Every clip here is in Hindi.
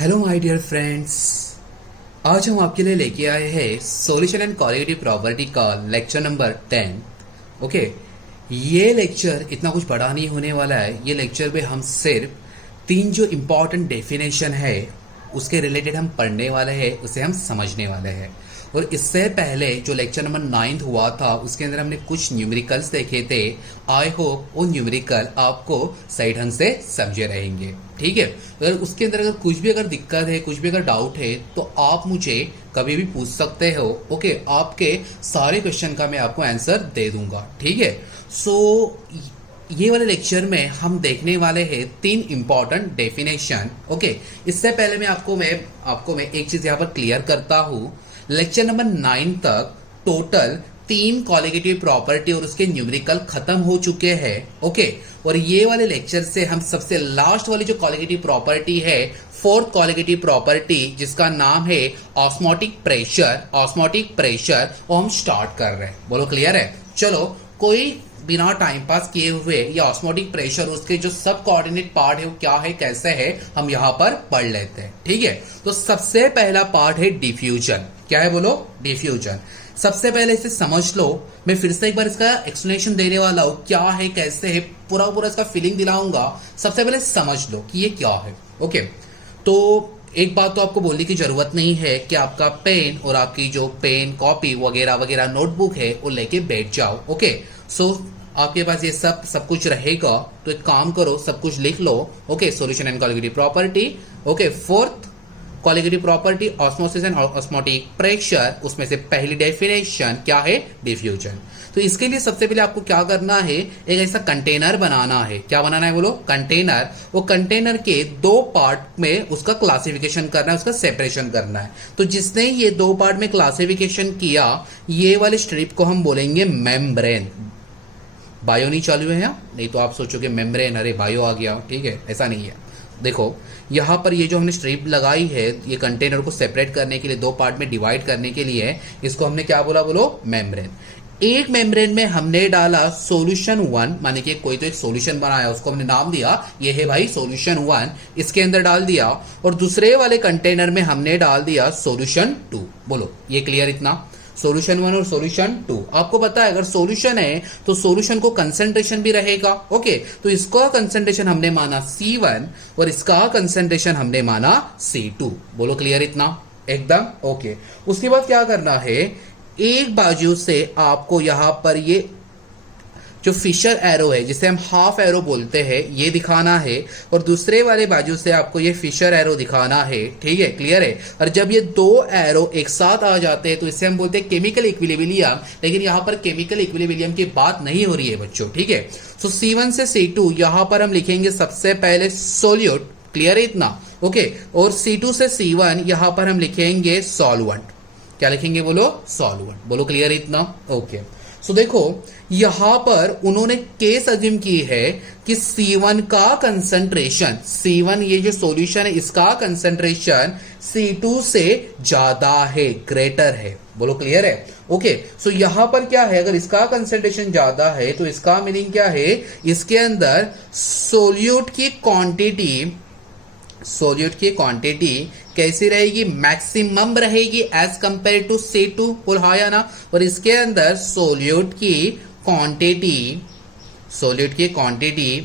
Hello my dear friends. आज हम आपके लिए लेके आए हैं सॉल्यूशन एंड कॉलिगेटिव प्रॉपर्टी का लेक्चर नंबर 10। ओके, ये लेक्चर इतना कुछ बड़ा नहीं होने वाला है। ये लेक्चर में हम सिर्फ तीन जो इम्पोर्टेंट डेफिनेशन है उसके रिलेटेड हम पढ़ने वाले हैं, उसे हम समझने वाले हैं। और इससे पहले जो लेक्चर नंबर 9 हुआ था उसके अंदर हमने कुछ न्यूमेरिकल्स देखे थे। आई होप वो न्यूमेरिकल आपको सही ढंग से समझे रहेंगे। ठीक है, अगर उसके अंदर अगर कुछ भी अगर दिक्कत है, कुछ भी अगर डाउट है तो आप मुझे कभी भी पूछ सकते हो। ओके, आपके सारे क्वेश्चन का मैं आपको आंसर दे दूंगा। ठीक है, सो ये वाले लेक्चर में हम देखने वाले हैं तीन इंपॉर्टेंट डेफिनेशन। ओके, इससे पहले मैं एक चीज यहाँ पर क्लियर करता हूँ। लेक्चर नंबर 9 तक टोटल तीन कॉलिगेटिव प्रॉपर्टी और उसके न्यूमेरिकल खत्म हो चुके हैं। ओके, और ये वाले लेक्चर से हम सबसे लास्ट वाली जो कॉलिगेटिव प्रॉपर्टी है, फोर्थ कॉलिगेटिव प्रॉपर्टी जिसका नाम है ऑस्मोटिक प्रेशर, वो हम स्टार्ट कर रहे हैं। बोलो क्लियर है? चलो, कोई बिना टाइम पास किए हुए या ऑस्मोटिक प्रेशर उसके जो सब कोऑर्डिनेट पार्ट है वो क्या है, कैसे है, हम यहां पर पढ़ लेते हैं। ठीक है, तो सबसे पहला पार्ट है डिफ्यूजन। क्या है बोलो? डिफ्यूजन। सबसे पहले इसे समझ लो। मैं फिर से एक बार इसका एक्सप्लेनेशन देने वाला हूं, क्या है, कैसे है, पूरा पूरा इसका फीलिंग दिलाऊंगा। सबसे पहले समझ लो कि ये क्या है। ओके, तो एक बात तो आपको बोलने की जरूरत नहीं है कि आपका पेन और आपकी जो पेन कॉपी वगैरह वगैरह नोटबुक है वो लेके बैठ जाओ। ओके, सो आपके पास ये सब कुछ रहेगा तो एक काम करो, सब कुछ लिख लो। Okay, solution and colligative property. Okay, fourth colligative property osmosis and osmotic pressure, उसमें से पहली डेफिनेशन क्या है? डिफ्यूजन। तो इसके लिए सबसे पहले आपको क्या करना है, एक ऐसा कंटेनर बनाना है। क्या बनाना है बोलो? कंटेनर। वो कंटेनर के दो पार्ट में उसका क्लासिफिकेशन करना है, उसका सेपरेशन करना है। तो जिसने ये दो पार्ट में क्लासिफिकेशन किया, ये वाले स्ट्रिप को हम बोलेंगे मेम्ब्रेन। बायो नहीं चालू है यहाँ, नहीं तो आप सोचोगे मेम्ब्रेन, अरे बायो आ गया। ठीक है, ऐसा नहीं है। देखो, यहाँ पर ये जो हमने स्ट्रिप लगाई है, ये कंटेनर को सेपरेट करने के लिए, दो पार्ट में डिवाइड करने के लिए, इसको हमने क्या बोला बोलो? मेम्ब्रेन। एक मेम्ब्रेन में हमने डाला सॉल्यूशन 1, माने कि कोई तो एक सॉल्यूशन बनाया, उसको हमने नाम दिया, ये है भाई सॉल्यूशन 1, इसके अंदर डाल दिया। और दूसरे वाले कंटेनर में हमने डाल दिया सॉल्यूशन 2। बोलो, ये क्लियर? इतना सॉल्यूशन 1 और सॉल्यूशन 2। आपको पता है अगर सॉल्यूशन है तो सॉल्यूशन को कंसंट्रेशन भी रहेगा। ओके, तो इसका कंसंट्रेशन हमने माना C1 और इसका कंसंट्रेशन हमने माना C2। बोलो क्लियर? इतना एकदम ओके। उसके बाद क्या करना है, एक बाजू से आपको यहां पर ये जो फिशर एरो है, जिसे हम हाफ एरो बोलते हैं, ये दिखाना है, और दूसरे वाले बाजू से आपको ये फिशर एरो दिखाना है। ठीक है, क्लियर है? और जब ये दो एरो एक साथ आ जाते हैं तो इसे हम बोलते हैं केमिकल इक्विलिब्रियम। लेकिन यहां पर केमिकल इक्विलिब्रियम की बात नहीं हो रही है बच्चों। ठीक है, सो C1 से C2 यहां पर हम लिखेंगे सबसे पहले सोल्यूट। क्लियर है इतना? ओके, और C2 से C1 यहां पर हम लिखेंगे सॉल्वेंट। क्या लिखेंगे बोलो? सॉल्वेंट। बोलो क्लियर इतना? ओके, सो देखो, यहां पर उन्होंने केस अज्यूम की है कि C1 का कंसंट्रेशन, C1 ये जो सॉल्यूशन है इसका कंसंट्रेशन C2 से ज्यादा है, ग्रेटर है। बोलो क्लियर है? ओके, सो यहां पर क्या है, अगर इसका कंसंट्रेशन ज्यादा है तो इसका मीनिंग क्या है, इसके अंदर सोल्यूट की क्वांटिटी कैसी रहेगी? मैक्सिमम रहेगी एज कंपेयर टू C2। बोल हाँ या ना? और इसके अंदर सोल्यूट की क्वांटिटी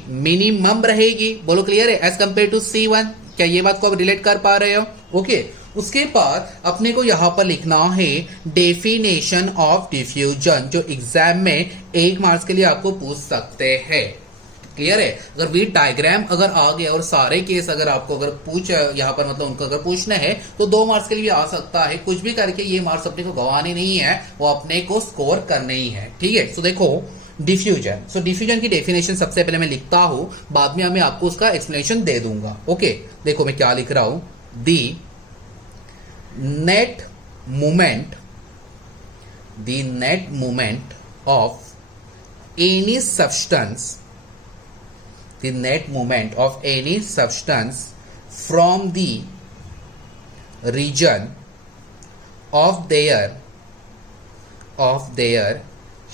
मिनिमम रहेगी। बोलो क्लियर है? As compare to C1। क्या ये बात को आप रिलेट कर पा रहे हो? ओके, उसके बाद अपने को यहां पर लिखना है डेफिनेशन ऑफ डिफ्यूजन, जो एग्जाम में 1 मार्क्स के लिए आपको पूछ सकते हैं। क्लियर है? अगर वीट डायग्राम अगर आ गया और सारे केस अगर आपको अगर यहाँ पर मतलब उनको अगर पूछना है तो 2 मार्क्स के लिए भी आ सकता है। कुछ भी करके ये मार्क्स अपने को गंवाने नहीं है, वो अपने को स्कोर करने ही है। ठीक है, सो देखो डिफ्यूजन। सो डिफ्यूजन की डेफिनेशन सबसे पहले मैं लिखता हूं, बाद में मैं आपको उसका एक्सप्लेनेशन दे दूंगा। ओके, देखो मैं क्या लिख रहा हूं, the net movement of any substance, the net movement of any substance from the region of their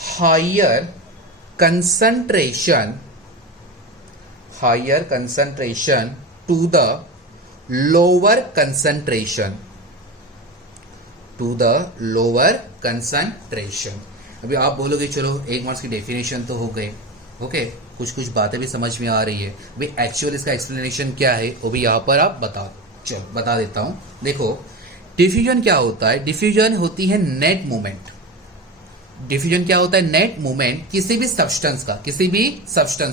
higher concentration to the lower concentration, to the lower concentration. अभी आप बोलोगे चलो एक मार्क्स की डेफिनेशन तो हो गए, ओके, कुछ कुछ बातें भी समझ में आ रही है। अभी एक्चुअल इसका एक्सप्लेनेशन क्या है वो भी यहां पर आप बता देता हूं। देखो डिफ्यूजन क्या होता है, डिफ्यूजन होती है नेट मूवमेंट। डिफ्यूजन क्या होता है, नेट मूवमेंट किसी भी सब्सटेंस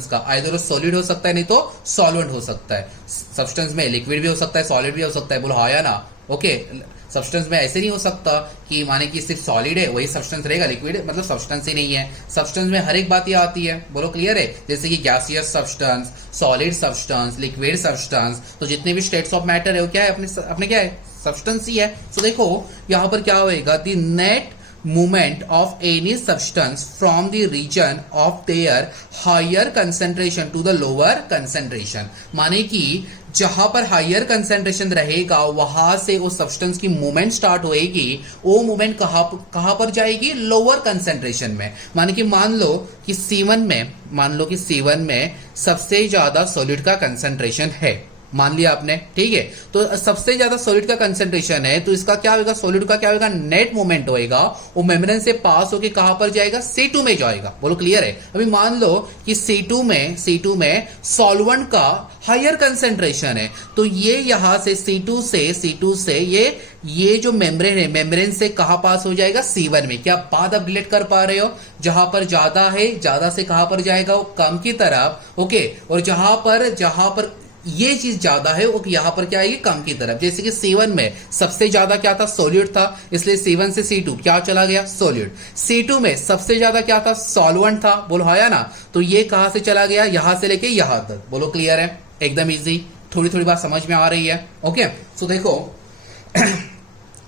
का, आइदर वो सॉलिड हो सकता है नहीं तो सॉल्वेंट हो सकता है। सब्सटेंस में लिक्विड भी हो सकता है, सॉलिड भी हो सकता है, बोलो हाँ या ना, ओके। सब्सटेंस में ऐसे नहीं हो सकता कि माने कि सिर्फ सॉलिड है वही सब्सटेंस रहेगा, लिक्विड मतलब सब्सटेंस ही नहीं है। सब्सटेंस में हर एक बात ये आती है, बोलो क्लियर है। जैसे कि gaseous substance, solid substance, liquid substance, तो जितने भी स्टेट्स ऑफ मैटर है वो क्या है, अपने क्या है, सब्सटेंस ही है। तो देखो यहां पर क्या होएगा, the net movement of any substance from the region of their higher concentration to the lower concentration, माने कि जहां पर हायर कंसेंट्रेशन रहेगा वहां से उस सब्सटेंस की मूवमेंट स्टार्ट होएगी, वो मूवमेंट कहां पर जाएगी, लोअर कंसेंट्रेशन में। माने कि मान लो कि C1 में सबसे ज्यादा सॉलिड का कंसेंट्रेशन है, मान लिया आपने, ठीक है। तो सबसे ज्यादा सॉलिड का कंसेंट्रेशन है तो इसका क्या होगा, सॉलिड का क्या होगा, नेट मूवमेंट होएगा, वो मेम्ब्रेन से पास होके कहां पर जाएगा, C2 में जाएगा। बोलो क्लियर है। अभी मान लो कि C2 में सॉल्वेंट का हायर कंसेंट्रेशन है, तो ये यहां से C2 से ये जो मेम्ब्रेन है, मेम्ब्रेन से कहां पास हो जाएगा, C1 में। क्या बात आप रिलेट कर पा रहे हो, जहां पर ज्यादा है, ज्यादा से कहां पर जाएगा, वो कम की तरफ, ओके। और जहां पर ये चीज ज्यादा है वो यहां पर क्या आएगी, कम की तरफ। जैसे कि C1 में सबसे ज्यादा क्या था, सॉलिड था, इसलिए C1 से C2 क्या चला गया, सॉलिड। C2 में सबसे ज्यादा क्या था, सॉल्वेंट था, बोलो हाँ या ना। तो ये कहां से चला गया, यहां से लेके यहां तक। बोलो क्लियर है, एकदम इजी, थोड़ी बात समझ में आ रही है, ओके। सो देखो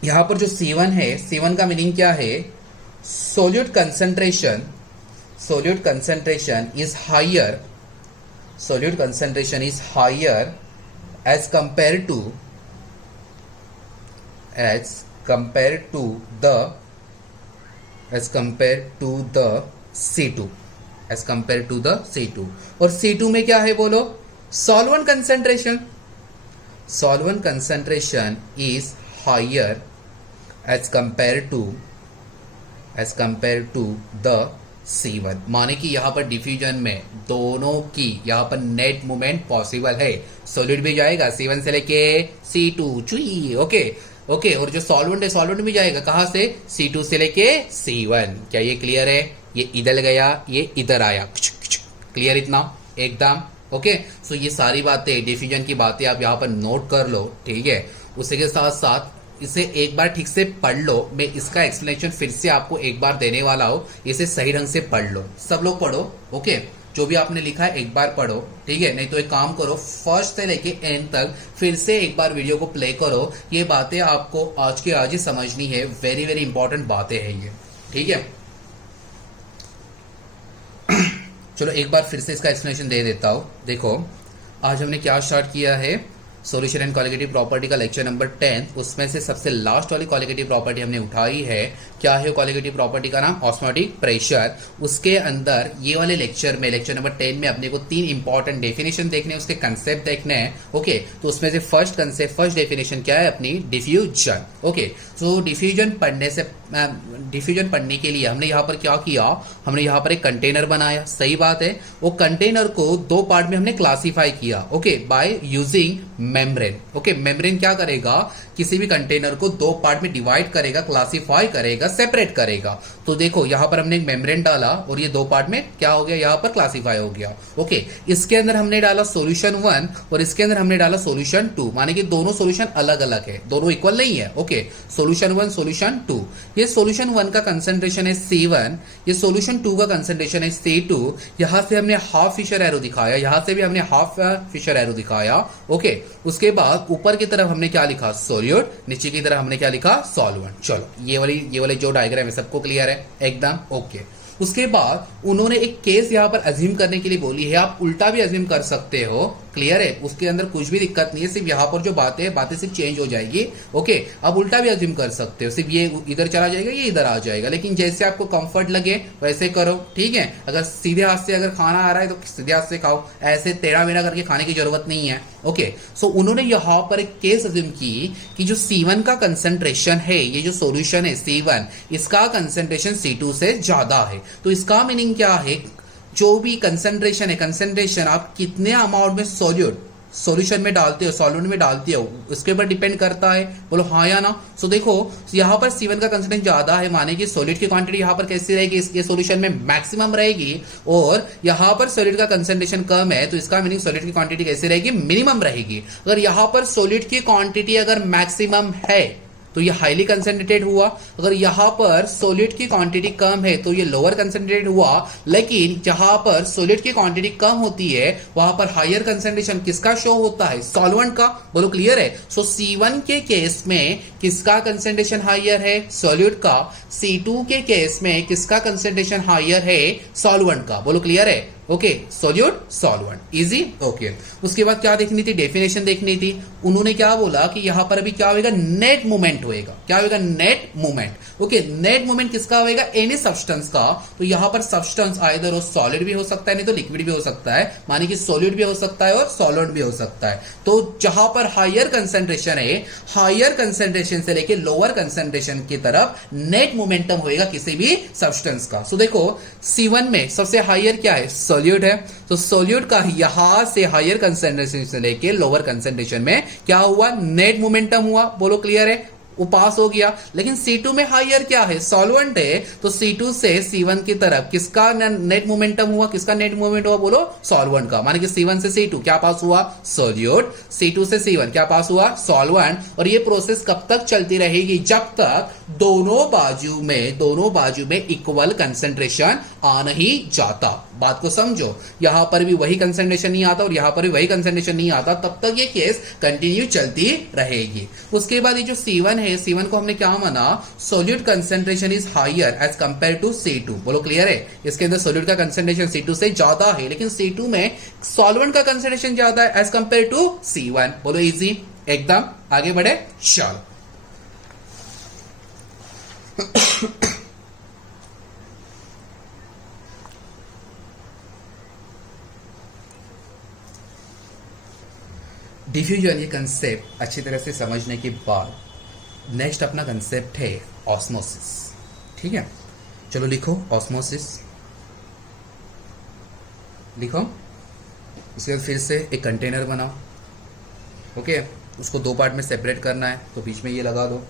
यहां पर जो C1 है, C1 का मीनिंग क्या है, solute concentration is higher, solute concentration is higher as compared to the C2, और C2 में क्या है बोलो, solvent concentration is higher as compared to the C1। माने कि यहां पर डिफ्यूजन में दोनों की यहां पर नेट मूवमेंट पॉसिबल है, सॉलिड भी जाएगा C1 से लेके C2 चुई, ओके। और जो सॉल्वेंट भी जाएगा कहां से, C2 से लेके C1। क्या ये क्लियर है, ये इधर गया, ये इधर आया, क्लियर इतना एकदम, ओके। सो ये सारी बातें, डिफ्यूजन की बातें आप यहां पर नोट कर लो, ठीक है। उसी के साथ साथ इसे एक बार ठीक से पढ़ लो, मैं इसका एक्सप्लेनेशन फिर से आपको एक बार देने वाला हूं, इसे सही ढंग से पढ़ लो, सब लोग पढ़ो, ओके। जो भी आपने लिखा है एक बार पढ़ो, ठीक है। नहीं तो एक काम करो, फर्स्ट से लेके एंड तक फिर से एक बार वीडियो को प्ले करो, ये बातें आपको आज के आज ही समझनी है, वेरी वेरी इंपॉर्टेंट बातें हैं ये, ठीक है। चलो एक बार फिर से इसका एक्सप्लेनेशन दे देता हूं। देखो आज हमने क्या स्टार्ट किया है, सॉल्यूशन एंड कॉलिगेटिव प्रॉपर्टी का लेक्चर नंबर 10। उसमें से सबसे लास्ट वाली कॉलिगेटिव प्रॉपर्टी हमने उठाई है। क्या है कॉलिगेटिव प्रॉपर्टी का नाम, ऑस्मोटिक प्रेशर। उसके अंदर ये वाले लेक्चर में, लेक्चर नंबर 10 में अपने को 3 इंपॉर्टेंट डेफिनेशन देखने, उसके कंसेप्ट देखने हैं, ओके। तो उसमें से फर्स्ट डेफिनेशन क्या है अपनी, डिफ्यूजन, ओके। तो डिफ्यूजन पढ़ने के लिए हमने यहाँ पर क्या किया, हमने यहाँ पर एक कंटेनर बनाया, सही बात है। वो कंटेनर को 2 पार्ट में हमने क्लासिफाई किया, okay, by using membrane, okay. Membrane क्या करेगा, किसी भी कंटेनर को 2 पार्ट में डिवाइड करेगा, क्लासिफाई करेगा, सेपरेट करेगा। तो देखो यहां पर हमने एक मेम्ब्रेन डाला और ये 2 पार्ट में क्या हो गया, यहां पर क्लासिफाई हो गया, ओके। इसके अंदर हमने डाला सॉल्यूशन 1 और इसके अंदर हमने डाला सॉल्यूशन 2, माने कि दोनों सॉल्यूशन अलग अलग है, दोनों इक्वल नहीं है, ओके। सॉल्यूशन 1 सॉल्यूशन 2, ये सॉल्यूशन 1 का कंसंट्रेशन है C1, ये सॉल्यूशन 2 का कंसंट्रेशन है C2। यहां से हमने हाफ फिशर एरो दिखाया, यहां से भी हमने हाफ फिशर एरो दिखाया, ओके। उसके बाद ऊपर की तरफ हमने क्या लिखा, सॉल्यूट, नीचे की तरफ हमने क्या लिखा, सॉल्वेंट। चलो ये वाली जो डायग्राम है सबको क्लियर है एकदम, ओके। उसके बाद उन्होंने एक केस यहां पर अज्यूम करने के लिए बोली है, आप उल्टा भी अज्यूम कर सकते हो, क्लियर है, उसके अंदर कुछ भी दिक्कत नहीं है, सिर्फ यहाँ पर जो बातें सिर्फ चेंज हो जाएगी। ओके, अब उल्टा भी अज्यूम कर सकते हो, सिर्फ ये इधर चला जाएगा, ये इधर आ जाएगा, लेकिन जैसे आपको कंफर्ट लगे वैसे करो, ठीक है। अगर सीधे हाथ से अगर खाना आ रहा है तो सीधे हाथ से खाओ, ऐसे टेढ़ा मेढ़ा करके खाने की जरूरत नहीं है। ओके, सो उन्होंने यहाँ पर एक केस अज्यूम की कि जो C1 का कंसंट्रेशन है, ये जो सॉल्यूशन है C1, इसका कंसंट्रेशन C2 से ज्यादा है। तो इसका मीनिंग क्या है, जो भी कंसंट्रेशन है, कंसंट्रेशन आप कितने अमाउंट में सॉल्यूशन में डालते हो, सॉल्वेंट में डालते हो, उसके ऊपर डिपेंड करता है। बोलो हाँ या ना। सो देखो यहाँ पर C1 का कंसंट्रेशन ज्यादा है, माने कि सॉलिड की क्वांटिटी यहाँ पर कैसी रहेगी, इसके सॉल्यूशन में मैक्सिमम रहेगी, और यहाँ पर सॉलिड का कंसंट्रेशन कम है, तो इसका मीनिंग सॉलिड की क्वांटिटी कैसी रहेगी, मिनिमम रहेगी। अगर यहाँ पर सॉलिड की क्वांटिटी अगर मैक्सिमम है तो ये हाईली कंसेंट्रेटेड हुआ, अगर यहां पर सॉलिड की क्वांटिटी कम है तो ये लोअर कंसेंट्रेटेड हुआ। लेकिन जहां पर सॉलिड की क्वांटिटी कम होती है वहां पर हायर कंसेंट्रेशन किसका शो होता है, सॉल्वेंट का। बोलो क्लियर है। सो C1 के केस में किसका कंसेंट्रेशन हायर है, सॉल्यूट का। C2 के केस में किसका कंसेंट्रेशन हायर है, सॉल्वेंट का। बोलो क्लियर है। Okay, solute solvent, easy. Okay, उसके बाद क्या देखनी थी, डेफिनेशन देखनी थी। उन्होंने क्या बोला कि यहां पर अभी क्या होगा, नेट मूवमेंट होएगा। क्या होगा, net movement. Okay, net movement किसका होएगा, एनी सब्सटेंस का। तो यहां पर सब्सटेंस आइदर हो सॉलिड भी हो सकता है, नहीं तो लिक्विड भी हो सकता है, माने कि सॉलिड भी हो सकता है और सॉल्वेंट भी हो सकता है। तो जहां पर हायर कंसेंट्रेशन है, हायर कंसेंट्रेशन से लेके लोअर कंसेंट्रेशन की तरफ नेट मोमेंटम होएगा किसी भी सब्सटेंस का। सो देखो C1 में सबसे हायर क्या है, सॉल्यूट है। तो सॉल्यूट का यहां से हायर कंसेंट्रेशन से लेके लोअर कंसेंट्रेशन में क्या हुआ, नेट मोमेंटम हुआ। बोलो क्लियर है, वो पास हो गया। लेकिन C2 में हायर क्या है, सॉल्वेंट है, तो C2 से C1 की तरफ किसका नेट मोमेंटम हुआ, किसका नेट मोमेंट हुआ, बोलो सॉल्वेंट का। माने कि C1 से C2 क्या पास हुआ, सॉल्यूट। C2 से C1 क्या पास हुआ, सॉल्वेंट। और ये प्रोसेस कब तक चलती रहेगी, जब तक दोनों बाजू में इक्वल कंसेंट्रेशन आ नहीं जाता। बात को समझो, यहां पर भी वही कंसेंट्रेशन नहीं आता और यहां पर भी वही कंसेंट्रेशन नहीं आता, तब तक ये केस कंटिन्यू चलती रहेगी। उसके बाद ये जो C1 है, C1 को हमने क्या माना, solute concentration is higher as compare to C2। बोलो क्लियर है, इसके अंदर सोल्यूट का कंसेंट्रेशन C2 से ज्यादा है, लेकिन C2 में सॉल्वेंट का कंसेंट्रेशन ज्यादा है एज कंपेयर टू C1। बोलो इजी, एकदम आगे बढ़े, चलो। डिफ्यूजन ये कंसेप्ट अच्छी तरह से समझने के बाद नेक्स्ट अपना कंसेप्ट है ऑस्मोसिस। ठीक है, चलो लिखो ऑस्मोसिस, लिखो। उसके बाद फिर से एक कंटेनर बनाओ। ओके, उसको दो पार्ट में सेपरेट करना है, तो बीच में ये लगा दो।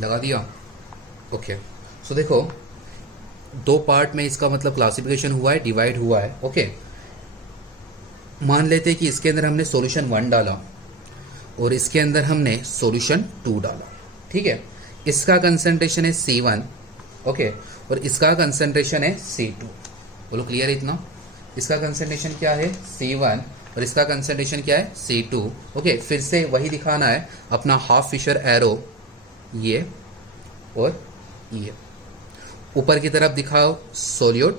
लगा दिया। ओके, सो देखो दो पार्ट में इसका मतलब क्लासिफिकेशन हुआ है, डिवाइड हुआ है। ओके, मान लेते हैं कि इसके अंदर हमने सॉल्यूशन 1 डाला और इसके अंदर हमने सॉल्यूशन 2 डाला। ठीक है, इसका कंसंट्रेशन है C1, ओके, और इसका कंसंट्रेशन है C2। बोलो क्लियर है इतना। इसका कंसंट्रेशन क्या है, C1, और इसका कंसंट्रेशन क्या है, C2। ओके, फिर से वही दिखाना है अपना हाफ फिशर एरो, ये और ये। ऊपर की तरफ दिखाओ सोल्यूट,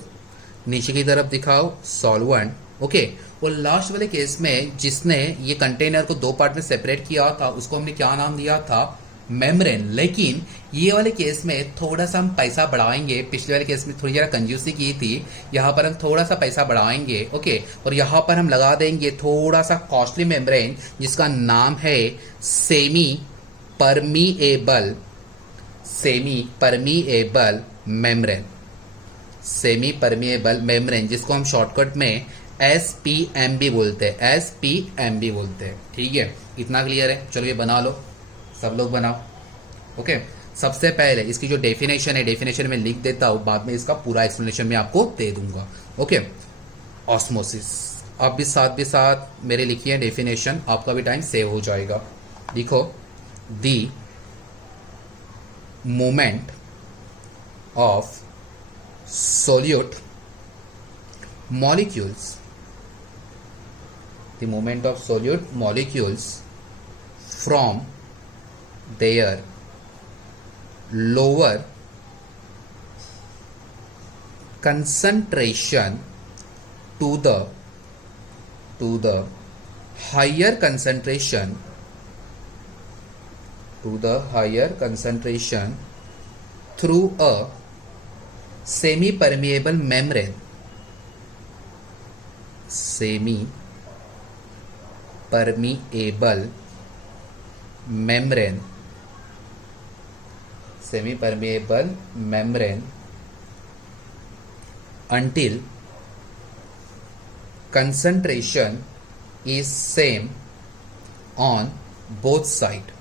नीचे की तरफ दिखाओ सॉल्वेंट। ओके, और लास्ट वाले केस में जिसने ये कंटेनर को दो पार्ट में सेपरेट किया था उसको हमने क्या नाम दिया था, मेम्ब्रेन। लेकिन ये वाले केस में थोड़ा सा हम पैसा बढ़ाएंगे, पिछले वाले केस में थोड़ी जरा कंजूसी की थी, यहाँ पर हम थोड़ा सा पैसा बढ़ाएंगे। ओके, और यहाँ पर हम लगा देंगे थोड़ा सा कॉस्टली मेम्ब्रेन जिसका नाम है semi permeable membrane. Semi permeable membrane, जिसको हम शॉर्टकट में SPMB बोलते हैं, SPMB बोलते हैं। ठीक है, इतना क्लियर है। चलो ये बना लो, सब लोग बनाओ। ओके, सबसे पहले इसकी जो डेफिनेशन है, डेफिनेशन में लिख देता हूं, बाद में इसका पूरा एक्सप्लेनेशन मैं आपको दे दूंगा। ओके, ऑस्मोसिस आप भी साथ मेरे लिखिए डेफिनेशन, आपका भी टाइम सेव हो जाएगा। लिखो, दी movement of solute molecules, the movement of solute molecules from their lower concentration to the higher concentration through a semi permeable membrane until concentration is same on both side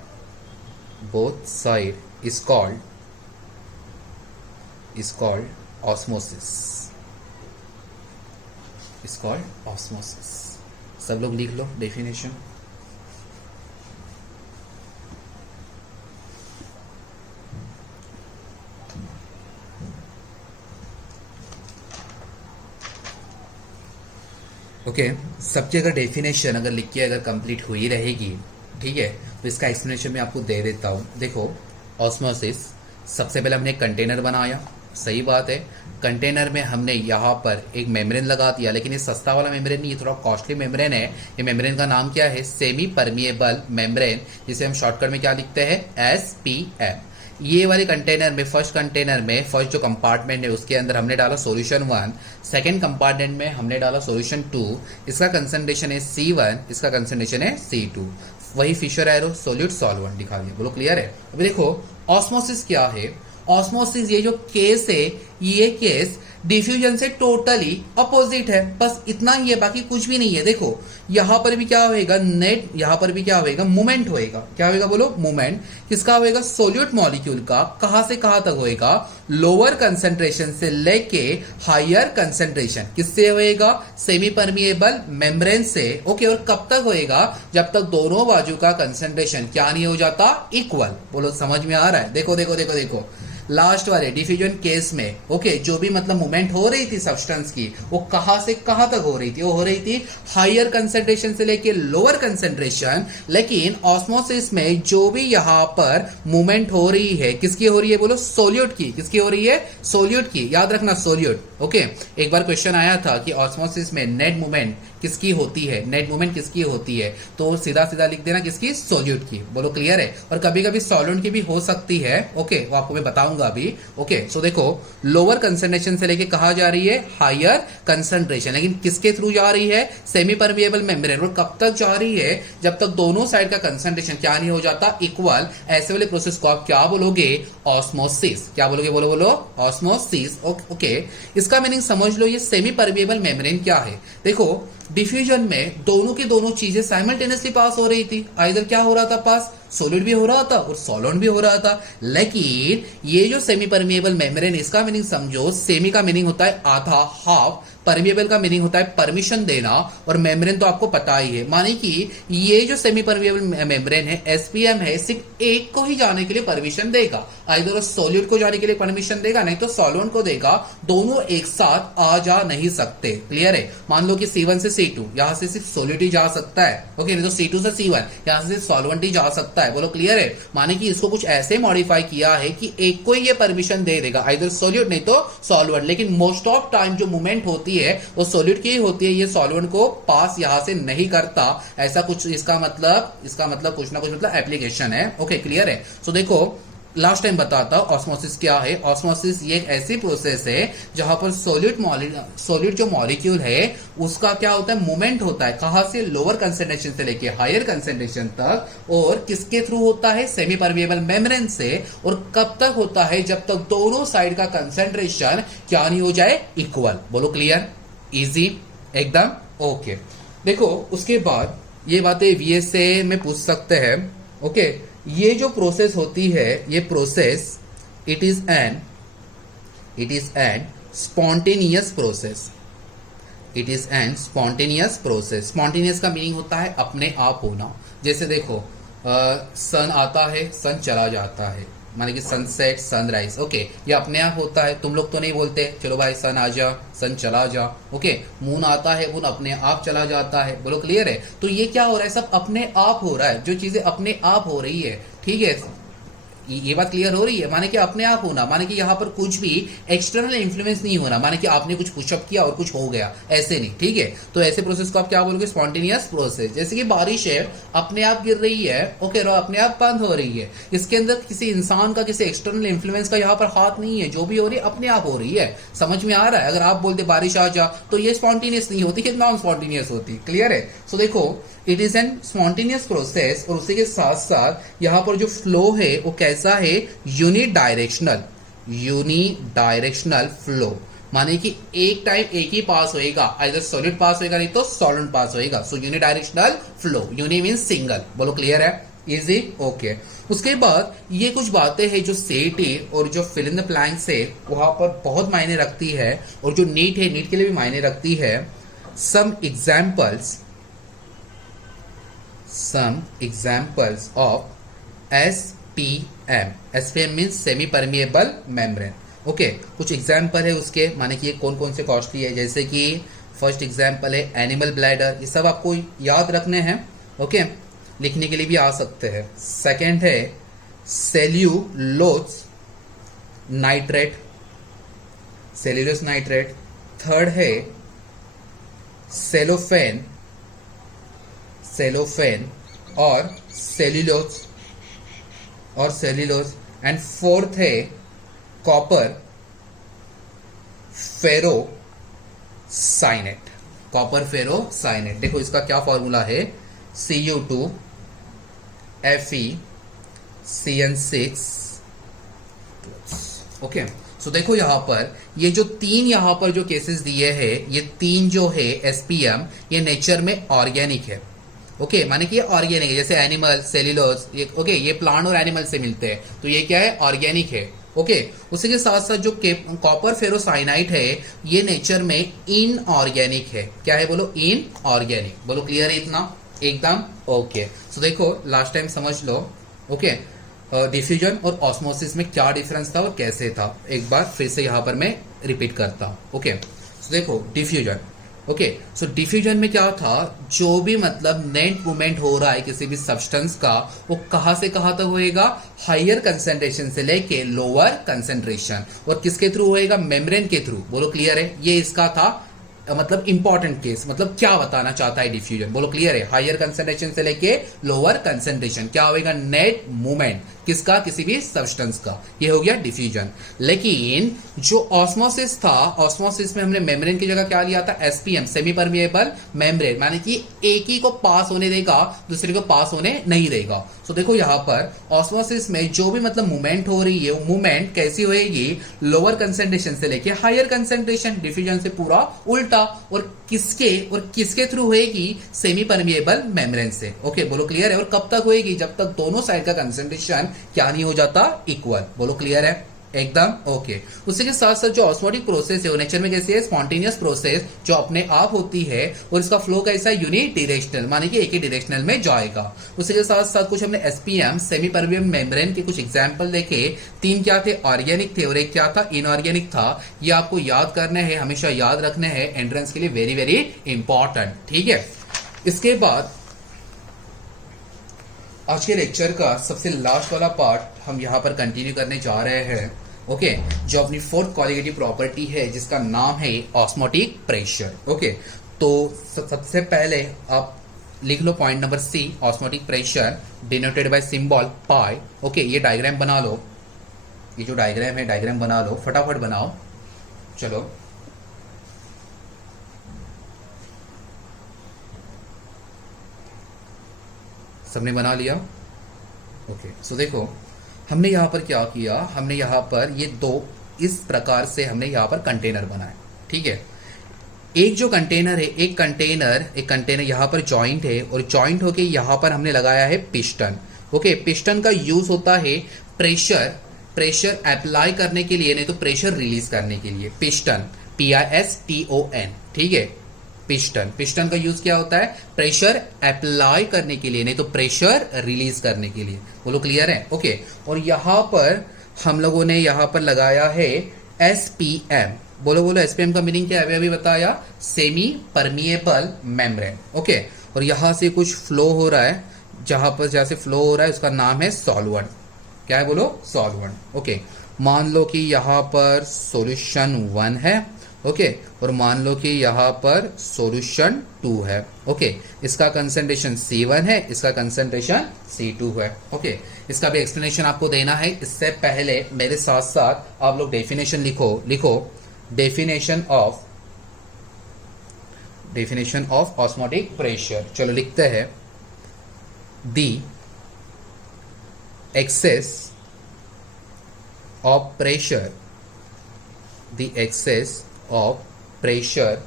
is called osmosis. सब लोग लिख लो डेफिनेशन. ओके, सबकी अगर डेफिनेशन अगर लिख के अगर कंप्लीट हुई रहेगी, ठीक है, तो इसका एक्सप्लेनेशन मैं आपको दे देता हूँ. देखो, ऑस्मोसिस, सबसे पहले हमने एक कंटेनर बनाया, सही बात है. कंटेनर में हमने यहाँ पर एक मेम्ब्रेन लगा दिया, लेकिन ये सस्ता वाला मेम्ब्रेन नहीं, ये थोड़ा कॉस्टली मेम्ब्रेन है. ये मेम्ब्रेन का नाम क्या है? सेमी परमिएबल मेम्ब्रेन, जिसे हम शॉर्टकट में क्या लिखते हैं? SPM. ये वाले कंटेनर में, फर्स्ट जो कंपार्टमेंट है उसके अंदर हमने डाला सॉल्यूशन 1, सेकंड कंपार्टमेंट में हमने डाला सॉल्यूशन 2. इसका कंसंट्रेशन है C1, इसका कंसंट्रेशन है C2. वही फिशर एरो सोल्यूट सॉल्वेंट दिखा दिया. बोलो क्लियर है? अभी देखो ऑस्मोसिस क्या है. ऑस्मोसिस, ये जो केस है, ये केस डिफ्यूजन से टोटली अपोजिट है. बस इतना ही है, बाकी कुछ भी नहीं है. देखो यहां पर भी क्या होएगा? नेट, यहां पर भी क्या होएगा? मूवमेंट होएगा. क्या होएगा? बोलो मूवमेंट. किसका होएगा? सोल्यूट मॉलिक्यूल का. कहां से कहां तक होएगा? लोअर कंसंट्रेशन से लेके हायर कंसंट्रेशन. किससे होएगा? सेमी परमिएबल मेम्ब्रेन से. ओके, और कब तक होएगा? जब तक दोनों बाजू का कंसंट्रेशन क्या नहीं हो जाता? इक्वल. बोलो समझ में आ रहा है? देखो देखो देखो देखो, लास्ट वाले डिफ्यूजन केस में, ओके, जो भी मतलब मूवमेंट हो रही थी सब्सटेंस की, वो कहां से कहां तक हो रही थी? वो हो रही थी हायर कंसंट्रेशन से लेके लोअर कंसंट्रेशन. लेकिन ऑस्मोसिस में जो भी यहां पर मूवमेंट हो रही है, किसकी हो रही है? बोलो सोल्यूट की. किसकी हो रही है? सोल्यूट की. याद रखना सोल्यूट. ओके, एक बार क्वेश्चन आया था कि ऑस्मोसिस में नेट मूवमेंट किसकी होती है? नेट मूवमेंट किसकी होती है? तो सीधा सीधा लिख देना किसकी? सोल्यूट की. बोलो क्लियर है? और कभी कभी सॉल्वेंट की भी हो सकती है. ओके, वो आपको मैं बताऊंगा अभी. ओके, सो देखो, लोअर कंसंट्रेशन से लेके कहा जा रही है? Higher concentration. लेकिन किसके थ्रू जा रही है? Semi permeable membrane. और कब तक जा रही है? जब तक दोनों साइड का कंसंट्रेशन क्या नहीं हो जाता? इक्वल. ऐसे वाले प्रोसेस को आप क्या बोलोगे? ऑस्मोसिस. क्या बोलोगे? बोलो बोलो, ऑस्मोसिस. ओके, इसका मीनिंग समझ लो. ये सेमी परमिएबल मेम्ब्रेन क्या है? देखो, डिफ्यूजन में दोनों की दोनों चीजें साइमल्टेनियसली पास हो रही थी. आइदर क्या हो रहा था पास? सॉलिड भी हो रहा था और सॉल्वेंट भी हो रहा था. लेकिन ये जो सेमी परमिएबल मेम्ब्रेन, इसका मीनिंग समझो, सेमी का मीनिंग होता है आधा, हाफ. परमिएबल का मीनिंग होता है परमिशन देना. और मेम्ब्रेन तो आपको पता ही है, माने कि ये जो सेमी परमिएबल मेम्ब्रेन है, SPM है, सिर्फ एक को ही जाने के लिए परमिशन देगा. आइदर सॉलिड को जाने के लिए परमिशन देगा, नहीं तो सॉल्वेंट को देगा. दोनों एक साथ आ जा नहीं सकते. क्लियर है? मान लो कि C1 से C2, यहां से सिर्फ सॉलिड ही जा सकता है. ओके, नहीं तो C2 से C1, यहां से सिर्फ सॉल्वेंट ही जा सकता है. बोलो क्लियर है? माने कि इसको कुछ ऐसे मॉडिफाई किया है कि एक को ही ये परमिशन दे देगा, आइदर सॉलिड नहीं तो सॉल्वेंट. लेकिन मोस्ट ऑफ टाइम जो मूवमेंट होती है वो सॉलिड की ही होती है. ये सॉल्वेंट को पास यहां से नहीं करता. ऐसा कुछ इसका मतलब कुछ ना कुछ मतलब एप्लीकेशन है. ओके, क्लियर है? सो देखो, लास्ट टाइम बताता हूं ऑस्मोसिस क्या है. ऑस्मोसिस ये एक ऐसी प्रोसेस है जहां पर सॉलिड जो मॉलिक्यूल है उसका क्या होता है? मूवमेंट होता है. कहां से? लोअर कंसंट्रेशन से लेके हायर कंसंट्रेशन तक. और किसके थ्रू होता है? सेमी परमिएबल मेम्ब्रेन से. और कब तक होता है? जब तक दोनों साइड का कंसंट्रेशन क्या नहीं हो जाए? इक्वल. बोलो क्लियर? इजी एकदम. ओके, देखो उसके बाद ये बातें VSA में पूछ सकते हैं. ओके, ये जो प्रोसेस होती है, ये process it is an spontaneous process. It is an spontaneous process. Spontaneous का मीनिंग होता है अपने आप होना. जैसे देखो, सन आता है, सन चला जाता है, माने कि सनसेट, सनराइज. ओके, ये अपने आप होता है. तुम लोग तो नहीं बोलते चलो भाई सन आ जा, सन चला जा. ओके, मून आता है, मून अपने आप चला जाता है. बोलो क्लियर है? तो ये क्या हो रहा है? सब अपने आप हो रहा है. जो चीजें अपने आप हो रही है, ठीक है, ये बात क्लियर हो रही है? माने कि अपने आप होना, माने कि यहाँ पर कुछ भी एक्सटर्नल इन्फ्लुएंस नहीं होना, माने कि आपने कुछ पुशअप किया और कुछ हो गया, ऐसे नहीं, ठीक है। तो ऐसे प्रोसेस को आप क्या बोलोगे? Spontaneous process. जैसे कि बारिश है, अपने आप गिर रही है, ओके, और अपने आप बंद हो रही है, इसके अंदर किसी इंसान का, किसी एक्सटर्नल इन्फ्लुएंस का यहाँ पर हाथ नहीं है, जो भी हो रही है अपने आप हो रही है। समझ में आ रहा है? अगर आप बोलते बारिश आ जा, तो ये स्पॉन्टेनियस नहीं होती, नॉन स्पॉन्टेनियस होती। क्लियर है? सो देखो, it is an spontaneous process, और उसी के साथ साथ यहाँ पर जो फ्लो है वो कैसा है? यूनिडायरेक्शनल, यूनिडायरेक्शनल फ्लो, माने कि एक टाइम एक ही पास होएगा, आइदर सॉलिड पास होएगा नहीं तो सॉल्वेंट पास होएगा। So unidirectional flow, uni mean single. बोलो क्लियर है? इजी? ओके। उसके बाद ये कुछ बातें हैं जो सेटी और जो फिल इन द ब्लैंक्स है वहां पर बहुत मायने रखती है, और जो नीट है, नीट के लिए भी मायने रखती है। Some examples of SPM। SPM means semi permeable membrane. Okay, कुछ एग्जाम्पल है उसके, माने कि ये कौन कौन से कॉस्टली है। जैसे कि फर्स्ट एग्जाम्पल है एनिमल ब्लैडर, ये सब आपको याद रखने हैं, ओके, लिखने के लिए भी आ सकते हैं। सेकेंड है cellulose nitrate, cellulose nitrate. Third है सेलोफेन, और सेल्यूलोज। एंड फोर्थ है कॉपर फेरोसाइनेट, कॉपर फेरोसाइनेट। देखो इसका क्या फॉर्मूला है? Cu2 FeCN6। ओके, सो देखो यहां पर ये जो तीन यहां पर जो केसेस दिए हैं, ये तीन जो है SPM, ये नेचर में ऑर्गेनिक है। ओके, माने कि ये ऑर्गेनिक है, जैसे एनिमल, सेल्यूलोज, ये ओके, ये प्लांट और एनिमल से मिलते हैं, तो ये क्या है? ऑर्गेनिक है। ओके, उसी के साथ साथ जो कॉपर फेरोसाइनाइट है, ये नेचर में इनऑर्गेनिक है। क्या है? बोलो इनऑर्गेनिक। बोलो क्लियर है इतना? एकदम ओके। सो देखो लास्ट टाइम समझ लो, ओके, डिफ्यूजन और ऑस्मोसिस में क्या डिफरेंस था और कैसे था, एक बार फिर से यहां पर मैं रिपीट करता हूं। ओके, सो देखो डिफ्यूजन, ओके, सो डिफ्यूजन में क्या था? जो भी मतलब नेट मूवमेंट हो रहा है किसी भी सब्सटेंस का, वो कहां से कहां तक होएगा? हायर कंसेंट्रेशन से लेके लोअर कंसेंट्रेशन, और किसके थ्रू होएगा? मेम्ब्रेन के थ्रू। बोलो क्लियर है? ये इसका था मतलब इंपॉर्टेंट केस, मतलब क्या बताना चाहता है डिफ्यूजन। बोलो क्लियर है? हायर कंसेंट्रेशन से लेके लोअर कंसेंट्रेशन क्या होगा? नेट मूवमेंट किसका? किसी भी सब्सटेंस का। ये हो गया डिफ्यूजन। लेकिन जो ऑस्मोसिस था, ऑस्मोसिस में हमने मेम्ब्रेन की जगह क्या लिया था? SPM, सेमी परमिएबल मेम्ब्रेन, माने कि एक ही को पास होने देगा, दूसरे को पास होने नहीं देगा। सो देखो यहां पर ऑस्मोसिस में जो भी मतलब मूवमेंट हो रही है, वो मूवमेंट कैसी होएगी? लोअर कंसेंट्रेशन से लेके हायर कंसेंट्रेशन। डिफ्यूजन से पूरा उल्टा, और किसके थ्रू होएगी? सेमी परमिएबल मेम्ब्रेन से। ओके, बोलो क्लियर है? और कब तक होएगी? जब तक दोनों साइड का कंसेंट्रेशन क्या नहीं हो जाता? इक्वल। बोलो क्लियर है? एकदम ओके। उसी के साथ साथ जो ऑस्मोटिक प्रोसेस है वो नेचर में कैसी है? स्पॉन्टेनियस प्रोसेस, जो अपने आप होती है, और इसका फ्लो कैसा है? यूनि डायरेक्शनल, माने कि एक ही डायरेक्शनल में जाएगा। उसी के साथ साथ कुछ हमने SPM, सेमी परमिएबल मेम्ब्रेन के कुछ एग्जांपल देखे। तीन क्या थे? ऑर्गेनिक थे, और एक क्या था? इनऑर्गेनिक था। ये आपको याद करने हैं, हमेशा याद रखने हैं, एंट्रेंस के लिए वेरी वेरी इंपॉर्टेंट, ठीक है। इसके बाद आज के लेक्चर का सबसे लास्ट वाला पार्ट हम यहाँ पर कंटिन्यू करने जा रहे हैं, ओके, जो अपनी फोर्थ क्वालिटेटिव प्रॉपर्टी है जिसका नाम है ऑस्मोटिक प्रेशर। ओके, तो सबसे पहले आप लिख लो point number C, osmotic pressure denoted by symbol pi. Okay, ये डायग्राम बना लो, ये जो डायग्राम है डायग्राम बना लो, फटाफट बनाओ। चलो सबने बना लिया? ओके, सो देखो हमने यहाँ पर क्या किया, हमने यहाँ पर ये दो इस प्रकार से हमने यहाँ पर कंटेनर बनाए, ठीक है। एक जो कंटेनर है, एक कंटेनर यहाँ पर जॉइंट है, और जॉइंट होके यहाँ पर हमने लगाया है पिस्टन। ओके, पिस्टन का यूज होता है प्रेशर अप्लाई करने के लिए, नहीं तो प्रेशर रिलीज करने के लिए। पिस्टन, PISTON, ठीक है। पिस्टन का यूज क्या होता है? प्रेशर अप्लाई करने के लिए, नहीं तो प्रेशर रिलीज करने के लिए। बोलो क्लियर है? ओके, और यहां पर हम लोगों ने यहां पर लगाया है SPM। बोलो SPM का मीनिंग क्या है? अभी बताया, सेमी परमिएबल मेम्ब्रेन। ओके, और यहां से कुछ फ्लो हो रहा है, जहां से फ्लो हो रहा है उसका नाम है सॉल्वेंट। क्या है बोलो, सॉल्वेंट। ओके, मान लो कि यहां पर सॉल्यूशन 1 है, ओके, और मान लो कि यहां पर सॉल्यूशन 2 है। ओके, इसका कंसंट्रेशन C1 है, इसका कंसंट्रेशन C2 है। ओके, इसका भी एक्सप्लेनेशन आपको देना है। इससे पहले मेरे साथ साथ आप लोग डेफिनेशन लिखो डेफिनेशन ऑफ ऑस्मोटिक प्रेशर। चलो लिखते हैं, दी excess of pressure, the excess of pressure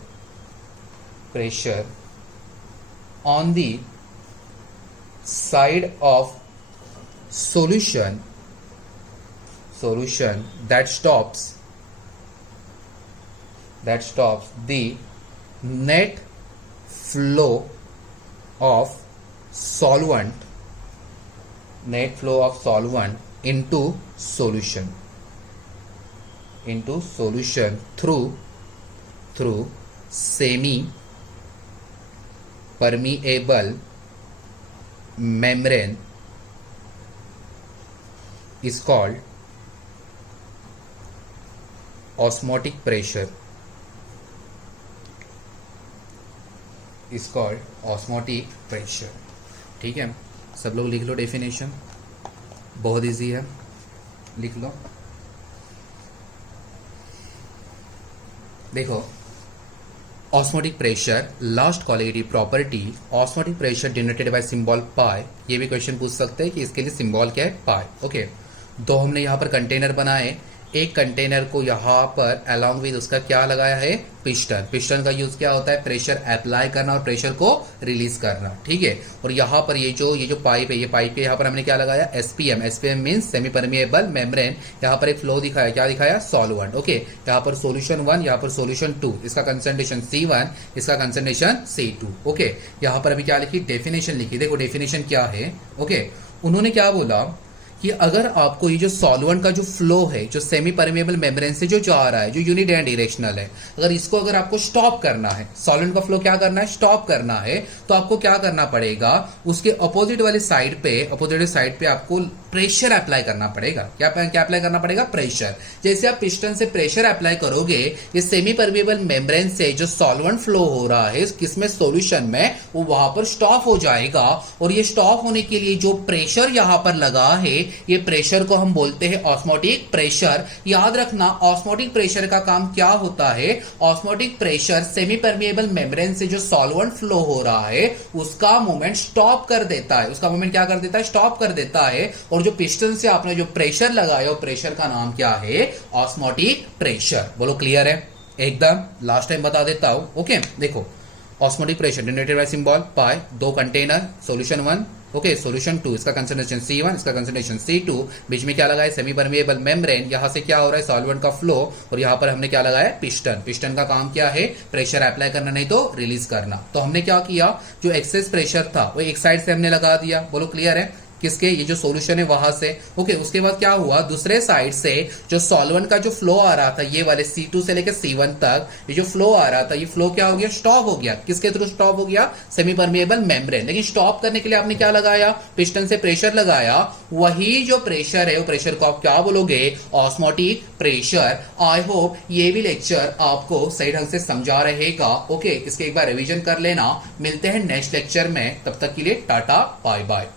on the side of solution that stops the net flow of solvent into solution through semi permeable membrane is called osmotic pressure, ठीक है। सब लोग लिख लो डेफिनेशन, बहुत इजी है, लिख लो। देखो, osmotic pressure, last colligative property, osmotic pressure denoted by symbol pi. ये भी क्वेश्चन पूछ सकते हैं कि इसके लिए सिंबल क्या है, पाई। ओके, दो हमने यहाँ पर कंटेनर बनाए। एक कंटेनर को यहाँ पर अलॉन्ग विद उसका क्या लगाया है, पिस्टन का यूज क्या होता है, प्रेशर अप्लाई करना और प्रेशर को रिलीज करना, ठीक है। और यहाँ पर ये जो पाइप है, ये पाइप के यहाँ पर हमने क्या लगाया, SPM means semi permeable membrane. यहाँ पर एक फ्लो दिखाया, क्या दिखाया, सॉल्वेंट। ओके, यहाँ पर सॉल्यूशन 1, यहाँ पर सॉल्यूशन 2, इसका कंसंट्रेशन C1, इसका कंसंट्रेशन C2। ओके, यहाँ पर अभी क्या लिखी, डेफिनेशन लिखी। देखो डेफिनेशन क्या है। ओके, उन्होंने क्या बोला कि अगर आपको ये जो सॉल्वेंट का जो फ्लो है, जो सेमी परमेबल मेम्ब्रेन से जो जा रहा है, जो यूनि डायरेक्शनल है, अगर आपको स्टॉप करना है, सॉल्वेंट का फ्लो क्या करना है, स्टॉप करना है, तो आपको क्या करना पड़ेगा, उसके अपोजिट वाले साइड पे आपको प्रेशर अप्लाई करना पड़ेगा। क्या अप्लाई करना पड़ेगा, प्रेशर। जैसे आप पिस्टन से प्रेशर अप्लाई करोगे, ये सेमी परमेबल मेम्ब्रेन से जो सॉल्वेंट फ्लो हो रहा है किसमें, सॉल्यूशन में, वो वहां पर स्टॉप हो जाएगा। और ये स्टॉप होने के लिए जो प्रेशर यहां पर लगा है, ये प्रेशर को हम बोलते हैं ऑस्मोटिक प्रेशर। याद रखना, ऑस्मोटिक प्रेशर का काम क्या होता है, osmotic pressure semi permeable membrane से जो सॉल्वेंट फ्लो हो रहा है उसका मूवमेंट स्टॉप कर देता है। उसका मूवमेंट क्या कर देता है, स्टॉप कर देता है। और जो पिस्टन से आपने जो प्रेशर लगाया, प्रेशर का नाम क्या है, ऑस्मोटिक प्रेशर। बोलो क्लियर है एकदम, लास्ट टाइम बता देता हूं। ओके, देखो osmotic pressure denoted by symbol pi, दो कंटेनर, सॉल्यूशन 1, ओके, सॉल्यूशन 2, इसका कंसंट्रेशन C1, इसका कंसंट्रेशन C2, बीच में क्या लगा है, सेमी परमेबल मेम्ब्रेन। यहां से क्या हो रहा है, सॉल्वेंट का फ्लो, और यहां पर हमने क्या लगाया, पिस्टन का काम क्या है, प्रेशर अप्लाई करना, नहीं तो रिलीज करना। तो हमने क्या किया, जो एक्सेस प्रेशर था वो एक साइड से हमने लगा दिया। बोलो क्लियर है, किसके, ये जो सॉल्यूशन है वहां से। ओके, उसके बाद क्या हुआ, दूसरे साइड से जो सॉल्वेंट का जो फ्लो आ रहा था, ये वाले C2 से लेकर C1 तक ये जो फ्लो आ रहा था, ये फ्लो क्या हो गया, स्टॉप हो गया। किसके थ्रू स्टॉप हो गया, सेमी परमेबल मेम्ब्रेन। लेकिन स्टॉप करने के लिए आपने क्या लगाया, पिस्टन से प्रेशर लगाया। वही जो प्रेशर है, वो प्रेशर को आप क्या बोलोगे, ऑस्मोटिक प्रेशर। आई होप ये भी लेक्चर आपको सही ढंग से समझा रहेगा। ओके, इसके एक बार रिविजन कर लेना। मिलते हैं नेक्स्ट लेक्चर में, तब तक के लिए टाटा बाय बाय।